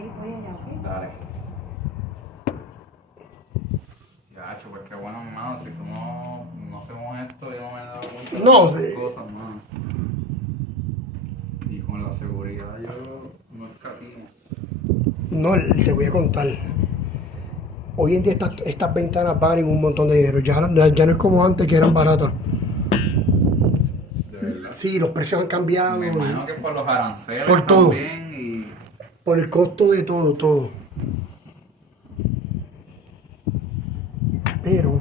voy allá, ¿ok? Dale. Ya, pues qué bueno, hermano. Si tú no hacemos esto, yo no me he dado cuenta de No, las sí. cosas, mano. Y con la seguridad yo no escatimo. No, te voy a contar. Hoy en día estas ventanas valen un montón de dinero. Ya no es como antes que eran baratas. De verdad. Sí, los precios han cambiado. Me imagino que por los aranceles Por todo. también y... Por el costo de todo. Pero